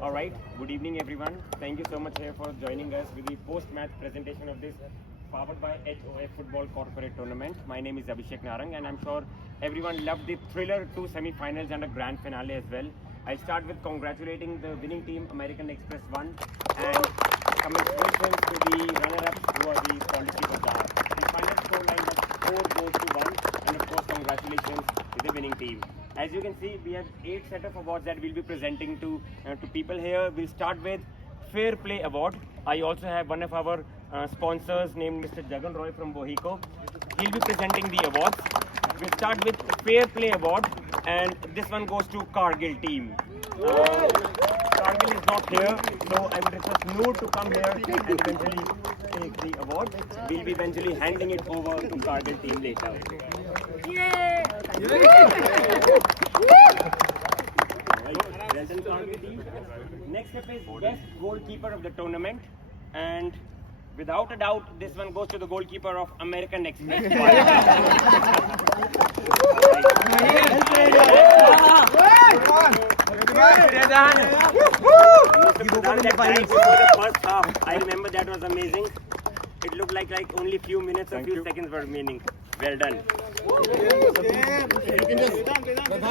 All right. Good evening, everyone. Thank you so much here for joining us with the post-match presentation of this powered by HOF Football Corporate Tournament. My name is Abhishek Narang, and I'm sure everyone loved the thriller two semi-finals and a grand finale as well. I'll start with congratulating the winning team, American Express 1, and congratulations to the runner-ups who are the Policy Bazaar. The final scoreline was 4 goals to 1, and of course, congratulations to the winning team. As you can see, we have 8 set of awards that we'll be presenting to people here. We'll start with Fair Play Award. I also have one of our sponsors named Mr. Jagan Roy from Bohiko. He'll be presenting the awards. We'll start with Fair Play Award, and this one goes to Cargill team. Cargill is not here, so I would request Noor to come here and eventually take the award. We'll be eventually handing it over to Cargill team later. Yay! Well done, Cargill team. Next up is best goalkeeper of the tournament, and without a doubt, this one goes to the goalkeeper of American Express. I remember that was amazing. It looked like only few minutes or few seconds were remaining. Well done.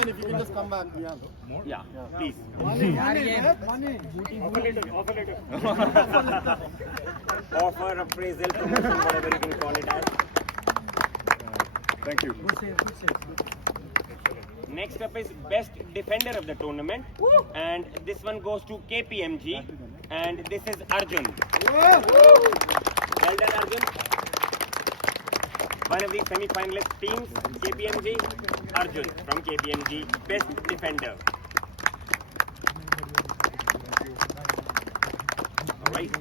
If you can just come back. Yeah, please. Offer, appraisal, promotion, whatever you can call it as. Thank you. Next up is best defender of the tournament, and this one goes to KPMG, and this is Arjun. Well done, Arjun. One of the semi-finalist teams, KPMG, Arjun from KPMG, best defender. All right.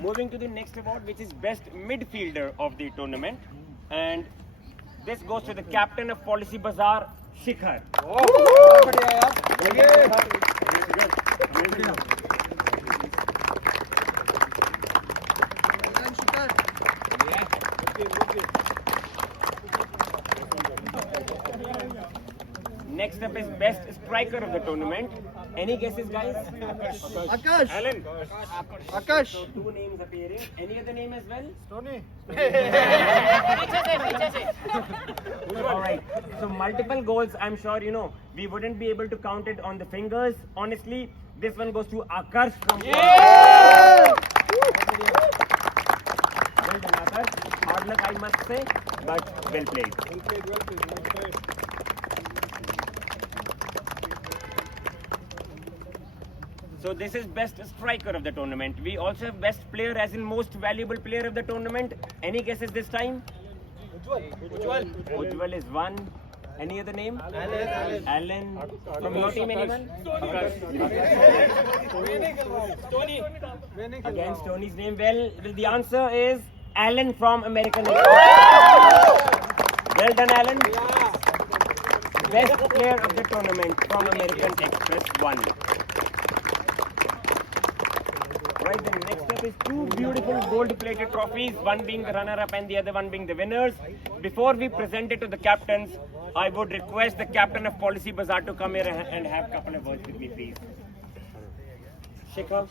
Moving to the next award, which is best midfielder of the tournament, and this goes to the captain of Policy Bazaar, Shikhar. Next up is best striker of the tournament. Any guesses, guys? Akash. Alan. Akash. So 2 names appearing. Any other name as well? Tony. All right. So multiple goals. I'm sure we wouldn't be able to count it on the fingers. Honestly, this one goes to Akash from. Yeah! Well done, Akash. Hard luck, I must say, but well played. So this is best striker of the tournament. We also have best player as in most valuable player of the tournament. Any guesses this time? Ujjwal is one. Any other name? Alan. From your team, anyone? Against Tony's name. Well, the answer is Alan from American Express. Well done, Alan. Best player of the tournament from American Express 1. Right, then next up is 2 beautiful gold-plated trophies, one being the runner-up and the other one being the winners. Before we present it to the captains, I would request the captain of Policy Bazaar to come here and have a couple of words with me, please. Shikhar,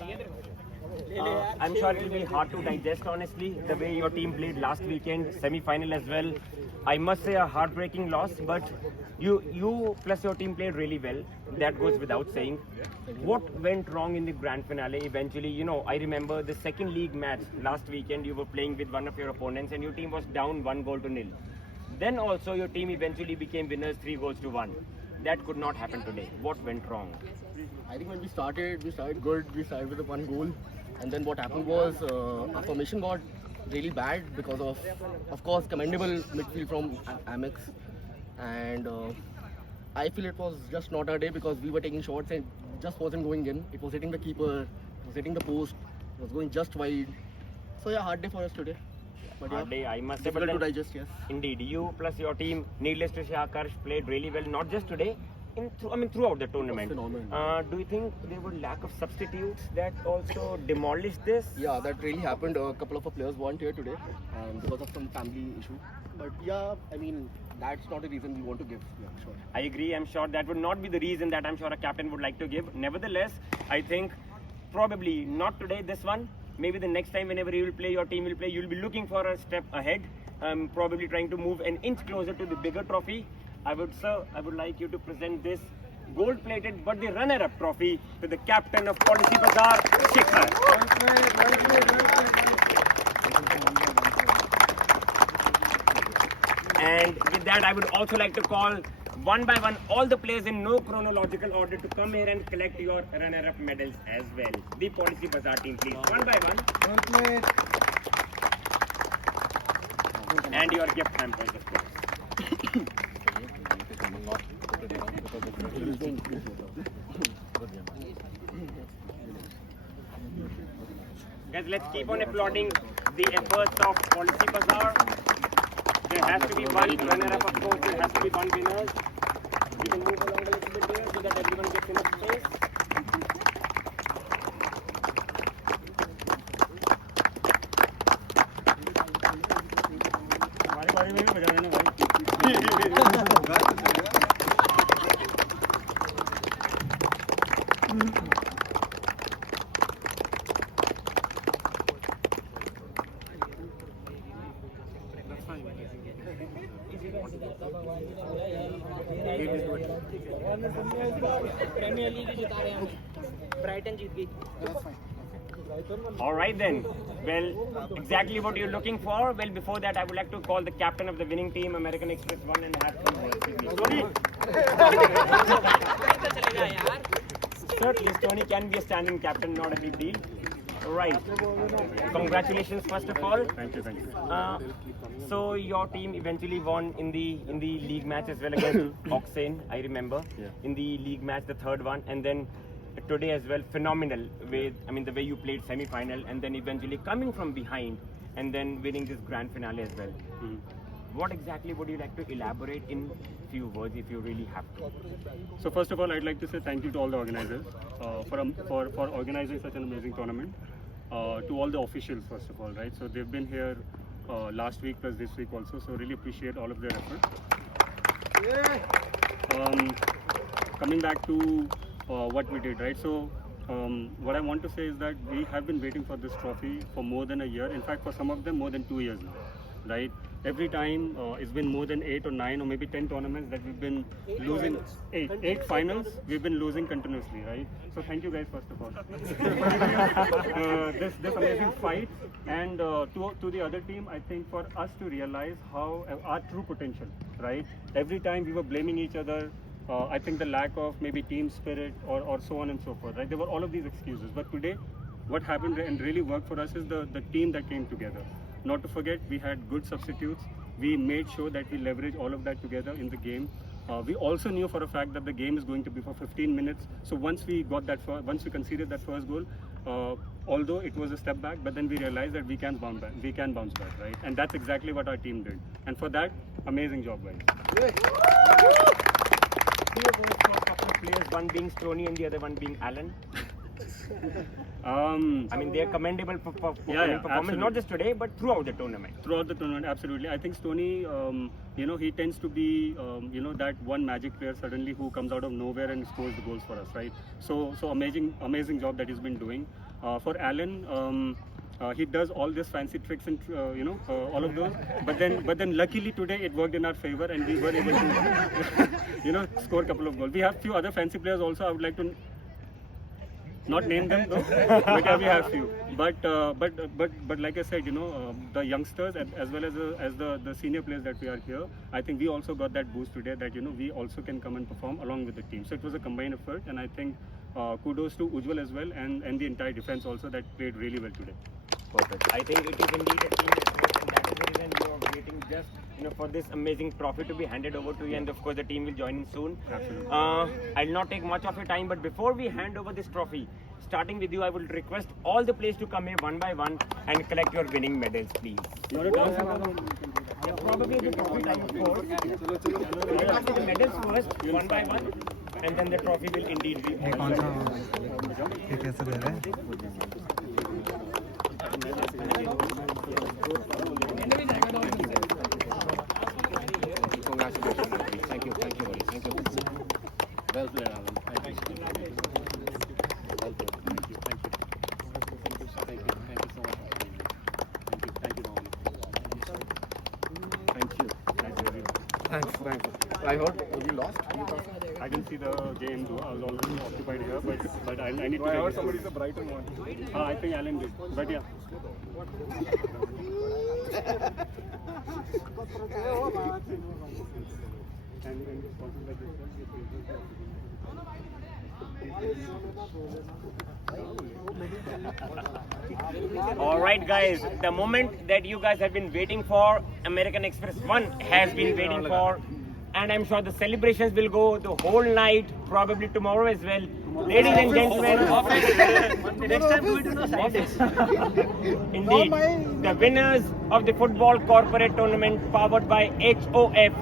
I'm sure it will be hard to digest, honestly, the way your team played last weekend, semi-final as well. I must say a heartbreaking loss, but you plus your team played really well. That goes without saying. What went wrong in the grand finale eventually? I remember the second league match last weekend, you were playing with one of your opponents and your team was down 1 goal to 0. Then also your team eventually became winners 3 goals to 1. That could not happen today. What went wrong? I think when we started good. We started with a 1 goal. And then what happened was our formation got really bad because of course, commendable midfield from Amex. And I feel it was just not our day because we were taking shots and just wasn't going in. It was hitting the keeper, it was hitting the post, it was going just wide. So yeah, hard day for us today. But Hard day, I must say. difficult to digest, yes. Indeed, you plus your team, needless to say, Akash played really well, not just today, throughout the tournament. Phenomenal. Do you think there were lack of substitutes that also demolished this? Yeah, that really happened. A couple of our players weren't here today, and because of some family issue. But yeah, I mean, that's not a reason we want to give. Yeah, sure. I agree. I'm sure that would not be the reason that I'm sure a captain would like to give. Nevertheless, I think probably not today, this one. Maybe the next time whenever you will play, your team will play, you'll be looking for a step ahead. Probably trying to move an inch closer to the bigger trophy. I would like you to present this gold-plated but the runner-up trophy to the captain of Policy Bazaar, Shikhar. And with that, I would also like to call one by one all the players in no chronological order to come here and collect your runner-up medals as well. The Policy Bazaar team, please. One by one. And your gift hampers, of course. Guys, let's keep on applauding the efforts of Policy Bazaar. There has to be one runner-up, of course. There has to be one winner. We can move along a little bit there so that everyone gets enough space. Premier league जिता रहे हैं Brighton जीत गई All right then. Well, exactly what you're looking for. Well, before that, I would like to call the captain of the winning team, American Express, one and have some words with me. Tony! Certainly, Tony can be a standing captain, not a big deal. All right. Congratulations, first of all. Thank you, thank you. So your team eventually won in the league match as well against Oxane, I remember. Yeah. In the league match, the third one, and then today as well, phenomenal with the way you played semi-final and then eventually coming from behind and then winning this grand finale as well. What exactly would you like to elaborate in few words if you really have to? So first of all, I'd like to say thank you to all the organizers for organizing such an amazing tournament. To all the officials, first of all, right? So they've been here last week plus this week also. So really appreciate all of their effort. Coming back to what we did, right? So what I want to say is that we have been waiting for this trophy for more than a year. In fact, for some of them, more than 2 years now, right? Every time it's been more than 8 or 9 or maybe 10 tournaments that we've been losing. Eight finals we've been losing continuously, right? So thank you guys first of all. This amazing fight, and to the other team, I think for us to realize how our true potential, right? Every time we were blaming each other. I think the lack of maybe team spirit or so on and so forth, right? There were all of these excuses. But today, what happened and really worked for us is the team that came together. Not to forget, we had good substitutes. We made sure that we leverage all of that together in the game. We also knew for a fact that the game is going to be for 15 minutes. So once we conceded that first goal, although it was a step back, but then we realized that we can bounce back, right? And that's exactly what our team did. And for that, amazing job, guys. Two of those top couple of players, one being Stoney and the other one being Alan. They are commendable performance, absolutely. not just today, but throughout the tournament. Throughout the tournament, absolutely. I think Stoney, he tends to be, that one magic player suddenly who comes out of nowhere and scores the goals for us, right? So amazing job that he's been doing. For Alan, he does all these fancy tricks and all of those. But then luckily today it worked in our favor and we were able to score a couple of goals. We have few other fancy players also. I would like to not name them though, but yeah, we have few. But like I said, the youngsters as well as the senior players that we are here, I think we also got that boost today that we also can come and perform along with the team. So it was a combined effort, and I think kudos to Ujjwal as well and the entire defense also that played really well today. Perfect. I think it is indeed a team effort, and that is the reason you are waiting just for this amazing trophy to be handed over to you, and of course the team will join in soon. Absolutely. I'll not take much of your time, but before we hand over this trophy, starting with you, I will request all the players to come here one by one and collect your winning medals, please. You want to dance? Yeah, probably the trophy time, of course. We'll start with the medals first, one by one. and then the trophy will indeed be. ये कौन सा ये कैसे दे रहे हैं Congratulations, buddy. Thank you, buddy. Thank you. Well played, Alan. Thank you. Well played. Thank you. Thank you so much. Thank you, Thanks. I heard you lost. I didn't see the game. I was already occupied here, but I need to. I heard somebody's a Brighton one. I think Alan did, but yeah. All right, guys, the moment that you guys have been waiting for, American Express 1 has been waiting for, and I'm sure the celebrations will go the whole night, probably tomorrow as well. Ladies and gentlemen, indeed, the winners of the football corporate tournament powered by HOF,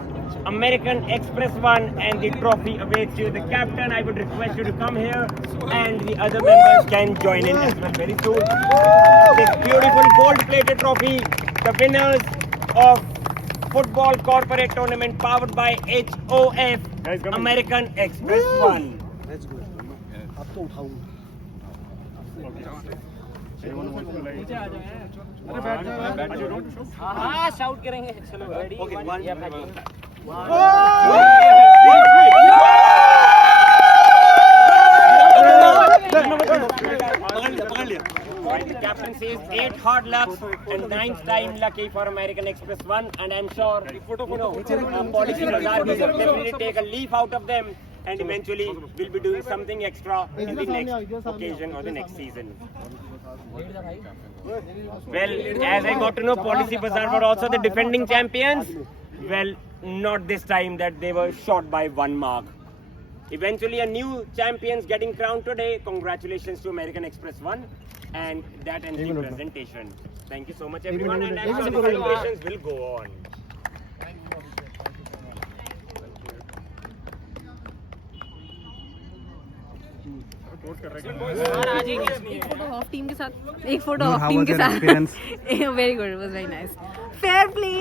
American Express 1, and the trophy awaits you. The captain, I would request you to come here, and the other members can join in as well very soon. This beautiful gold-plated trophy, the winners of football corporate tournament powered by HOF, American Express 1. Anyone wants to like? हाँ shout करेंगे चलो ready The captain says 8 hard lucks and 9th time lucky for American Express 1, and I'm sure Policy Bazaar will definitely take a leaf out of them, and eventually we'll be doing something extra in the next occasion or the next season. Well, as I got to know, Policy Bazaar were also the defending champions. Well, not this time that they were short by 1 mark. Eventually, a new champions getting crowned today. Congratulations to American Express 1, and that ends the presentation. Thank you so much, everyone, and I'm sure the celebrations will go on. एक photo of team के साथ एक photo of How team was के your साथ experience? Very good, it was very nice, fair play